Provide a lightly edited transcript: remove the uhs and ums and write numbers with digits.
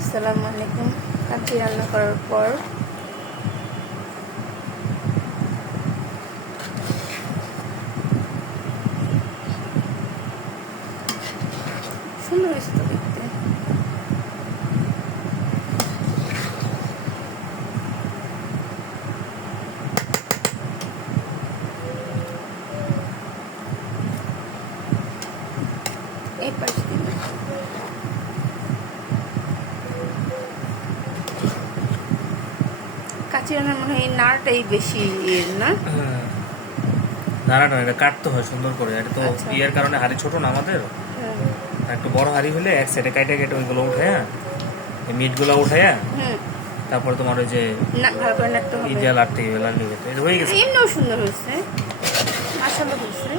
আসসালামু আলাইকুম। কাচ্চি রান্না করার পর সুন্দর হয়েছে তো দেখতে। এই পাশ দিয়ে কাচ্চি রান্নার মনে হয় এই নাড়াটাই বেশি না? নাড়াটা এটা কাটতে হয় সুন্দর করে। এটা তো আচ্ছা। ইয়ের কারণে হাড়ি ছোট না আমাদের, একটু বড় হাড়ি হলে এক সাইডে কাইটে কেটে ওইগুলো উঠায়া এই মিটগুলো উঠায়া তারপরে তোমার ওই যে না, ভালো করে নাড়তে হবে। ইডিয়া লাটতে লাগলে এটা হয়ে গেছে। এমনিও সুন্দর হয়েছে, মাশাআল্লাহ হয়েছে।